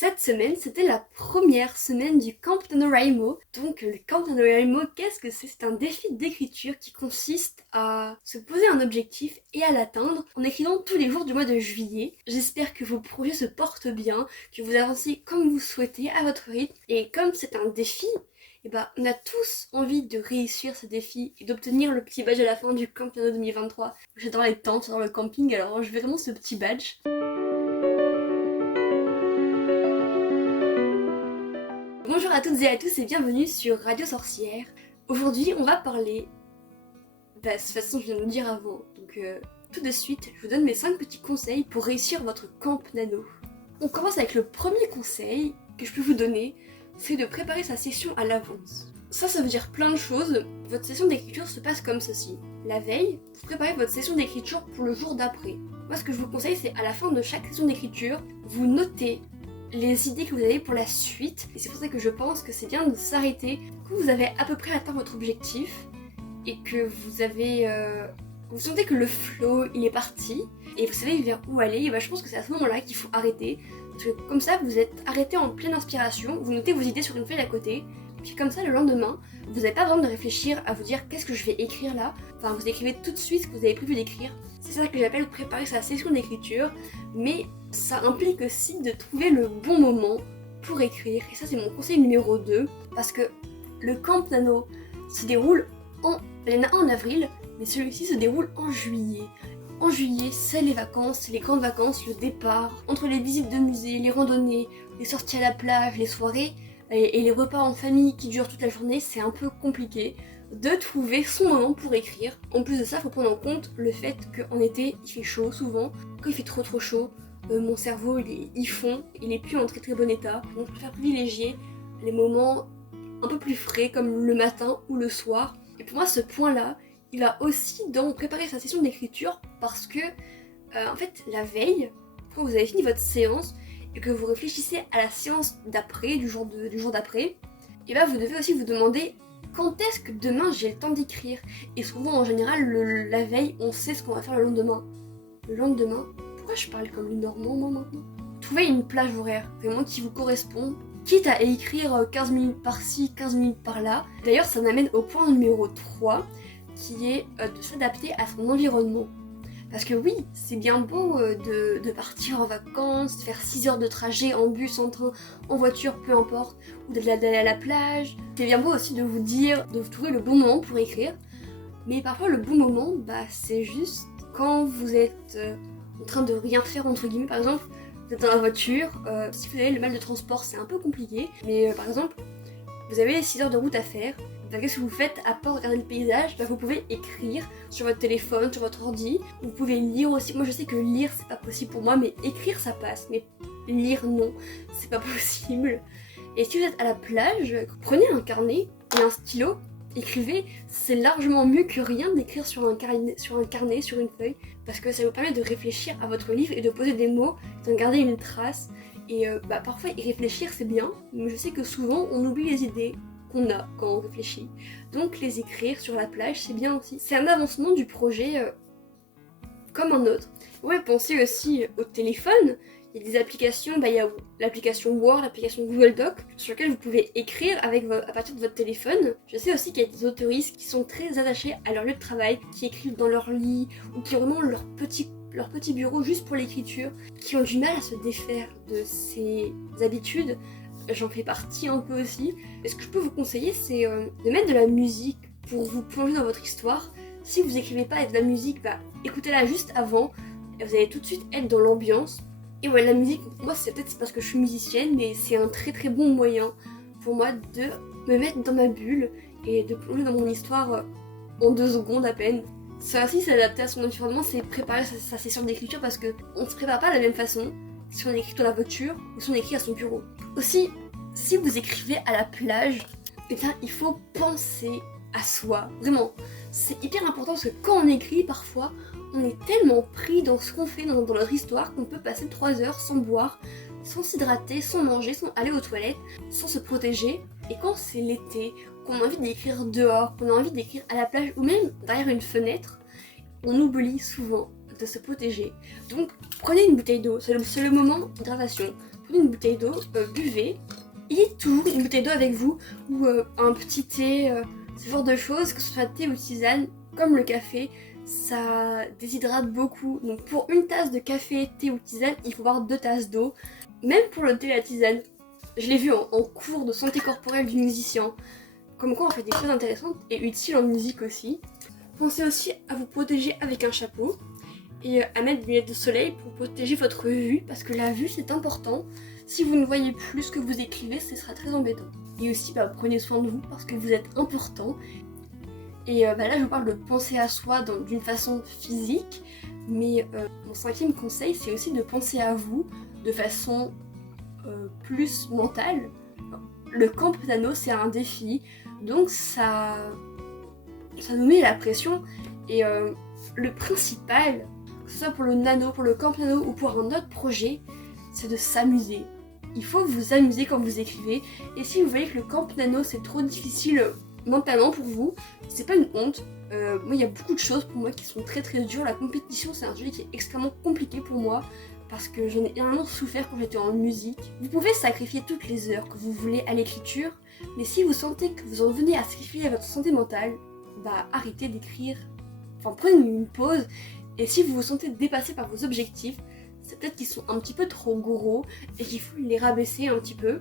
Cette semaine, c'était la première semaine du Camp NaNoWriMo. Donc le Camp NaNoWriMo, qu'est-ce que c'est? C'est un défi d'écriture qui consiste à se poser un objectif et à l'atteindre en écrivant tous les jours du mois de juillet. J'espère que vos projets se portent bien, que vous avancez comme vous souhaitez, à votre rythme. Et comme c'est un défi, on a tous envie de réussir ce défi et d'obtenir le petit badge à la fin du Camp Nano 2023. J'adore les tentes, j'adore le camping, alors je veux vraiment ce petit badge. Bonjour à toutes et à tous et bienvenue sur Radio Sorcière. Aujourd'hui, on va parler... de toute façon, je viens de le dire avant. Donc, tout de suite, je vous donne mes 5 petits conseils pour réussir votre camp nano. On commence avec le premier conseil que je peux vous donner, c'est de préparer sa session à l'avance. Ça veut dire plein de choses. Votre session d'écriture se passe comme ceci. La veille, vous préparez votre session d'écriture pour le jour d'après. Moi, ce que je vous conseille, c'est à la fin de chaque session d'écriture, vous notez les idées que vous avez pour la suite, et c'est pour ça que je pense que c'est bien de s'arrêter quand vous avez à peu près atteint votre objectif et que vous avez vous sentez que le flow il est parti et vous savez vers où aller. Et je pense que c'est à ce moment-là qu'il faut arrêter, parce que comme ça vous êtes arrêté en pleine inspiration, vous notez vos idées sur une feuille à côté, puis comme ça le lendemain vous n'avez pas besoin de réfléchir à vous dire qu'est-ce que je vais écrire là, enfin vous écrivez tout de suite ce que vous avez prévu d'écrire. C'est ça que j'appelle préparer sa session d'écriture, mais ça implique aussi de trouver le bon moment pour écrire, et ça c'est mon conseil numéro 2, parce que le Camp Nano se déroule il y en a un en avril, mais celui-ci se déroule en juillet. En juillet, c'est les vacances, c'est les grandes vacances, le départ, entre les visites de musées, les randonnées, les sorties à la plage, les soirées, et les repas en famille qui durent toute la journée, c'est un peu compliqué de trouver son moment pour écrire. En plus de ça, il faut prendre en compte le fait qu'en été, il fait chaud souvent. Quand il fait trop chaud, mon cerveau il fond, il est plus en très bon état. Donc je préfère privilégier les moments un peu plus frais comme le matin ou le soir. Et pour moi ce point là, il va aussi dans préparer sa session d'écriture, parce que en fait la veille, quand vous avez fini votre séance et que vous réfléchissez à la séance d'après, du jour d'après, et vous devez aussi vous demander quand est-ce que demain j'ai le temps d'écrire. Et souvent en général la veille on sait ce qu'on va faire le lendemain. Le lendemain, pourquoi je parle comme une normand moi maintenant? Trouvez une plage horaire vraiment qui vous correspond, quitte à écrire 15 minutes par-ci, 15 minutes par-là. D'ailleurs ça m'amène au point numéro 3, qui est de s'adapter à son environnement. Parce que oui, c'est bien beau de partir en vacances, de faire 6 heures de trajet en bus, en train, en voiture, peu importe, ou d'aller à la plage. C'est bien beau aussi de vous dire, de vous trouver le bon moment pour écrire. Mais parfois le bon moment, c'est juste quand vous êtes en train de rien faire entre guillemets. Par exemple, vous êtes dans la voiture, si vous avez le mal de transport c'est un peu compliqué, mais par exemple, vous avez 6 heures de route à faire. Qu'est-ce que vous faites à part regarder le paysage? Vous pouvez écrire sur votre téléphone, sur votre ordi. Vous pouvez lire aussi. Moi je sais que lire c'est pas possible pour moi, mais écrire ça passe. Mais lire non, c'est pas possible. Et si vous êtes à la plage, prenez un carnet et un stylo, écrivez. C'est largement mieux que rien d'écrire sur un carnet, sur une feuille, parce que ça vous permet de réfléchir à votre livre et de poser des mots, d'en garder une trace. Et parfois y réfléchir c'est bien, mais je sais que souvent on oublie les idées qu'on a quand on réfléchit. Donc les écrire sur la plage c'est bien aussi. C'est un avancement du projet comme un autre. Ouais, pensez aussi au téléphone. Il y a des applications, il y a l'application Word, l'application Google Doc, sur laquelle vous pouvez écrire à partir de votre téléphone. Je sais aussi qu'il y a des autoristes qui sont très attachés à leur lieu de travail, qui écrivent dans leur lit, ou qui ont vraiment leur petit bureau juste pour l'écriture, qui ont du mal à se défaire de ces habitudes. J'en fais partie un peu aussi. Et ce que je peux vous conseiller, c'est de mettre de la musique pour vous plonger dans votre histoire. Si vous écrivez pas avec de la musique, écoutez-la juste avant, et vous allez tout de suite être dans l'ambiance. Et ouais, la musique, moi c'est parce que je suis musicienne, mais c'est un très bon moyen pour moi de me mettre dans ma bulle et de plonger dans mon histoire en 2 secondes à peine. Ça aussi, s'adapter à son environnement, c'est préparer sa session d'écriture, parce qu'on ne se prépare pas de la même façon si on écrit dans la voiture ou si on écrit à son bureau. Aussi, si vous écrivez à la plage, il faut penser à soi. Vraiment, c'est hyper important, parce que quand on écrit, parfois, on est tellement pris dans ce qu'on fait dans notre histoire qu'on peut passer 3 heures sans boire, sans s'hydrater, sans manger, sans aller aux toilettes, sans se protéger. Et quand c'est l'été, qu'on a envie d'écrire dehors, qu'on a envie d'écrire à la plage ou même derrière une fenêtre, on oublie souvent de se protéger. Donc prenez une bouteille d'eau, c'est le moment d'hydratation. prenez une bouteille d'eau, buvez. Ayez toujours une bouteille d'eau avec vous, ou un petit thé, ce genre de choses, que ce soit thé ou tisane, comme le café, ça déshydrate beaucoup. Donc pour une tasse de café, thé ou tisane, il faut boire 2 tasses d'eau. Même pour le thé et la tisane, je l'ai vu en cours de santé corporelle du musicien. Comme quoi on fait des choses intéressantes et utiles en musique aussi. Pensez aussi à vous protéger avec un chapeau et à mettre des lunettes de soleil pour protéger votre vue, parce que la vue c'est important. Si vous ne voyez plus ce que vous écrivez, ce sera très embêtant. Et aussi prenez soin de vous parce que vous êtes important. Et là je vous parle de penser à soi d'une façon physique, mais mon 5e conseil c'est aussi de penser à vous de façon plus mentale. Le camp nano c'est un défi, donc ça nous met la pression, et le principal, que ce soit pour le nano, pour le camp nano ou pour un autre projet, c'est de s'amuser. Il faut vous amuser quand vous écrivez, et si vous voyez que le camp nano c'est trop difficile mentalement pour vous, c'est pas une honte. Moi il y a beaucoup de choses pour moi qui sont très très dures. La compétition c'est un sujet qui est extrêmement compliqué pour moi, parce que j'en ai énormément souffert quand j'étais en musique. Vous pouvez sacrifier toutes les heures que vous voulez à l'écriture, mais si vous sentez que vous en venez à sacrifier votre santé mentale, arrêtez d'écrire. Enfin prenez une pause, et si vous vous sentez dépassé par vos objectifs, c'est peut-être qu'ils sont un petit peu trop gros et qu'il faut les rabaisser un petit peu.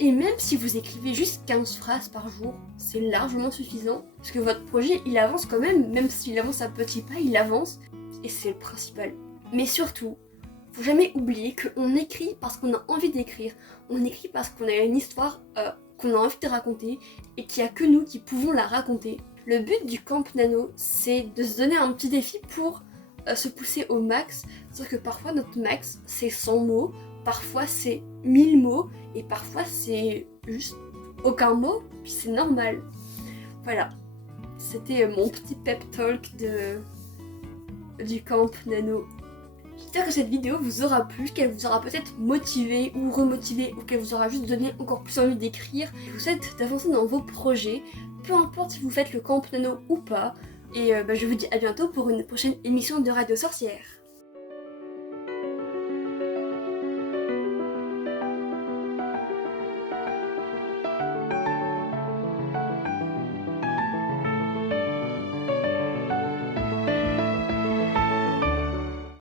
Et même si vous écrivez juste 15 phrases par jour, c'est largement suffisant, parce que votre projet il avance quand même s'il avance à petits pas, il avance, et c'est le principal. Mais surtout, faut jamais oublier qu'on écrit parce qu'on a envie d'écrire, on écrit parce qu'on a une histoire qu'on a envie de raconter, et qu'il n'y a que nous qui pouvons la raconter. Le but du camp nano, c'est de se donner un petit défi pour se pousser au max, sauf que parfois notre max c'est 100 mots, parfois c'est 1000 mots, et parfois c'est juste aucun mot, puis c'est normal. Voilà, c'était mon petit pep talk du camp nano. J'espère que cette vidéo vous aura plu, qu'elle vous aura peut-être motivé ou remotivé, ou qu'elle vous aura juste donné encore plus envie d'écrire. Je vous souhaite d'avancer dans vos projets, peu importe si vous faites le camp nano ou pas. Et je vous dis à bientôt pour une prochaine émission de Radio Sorcière.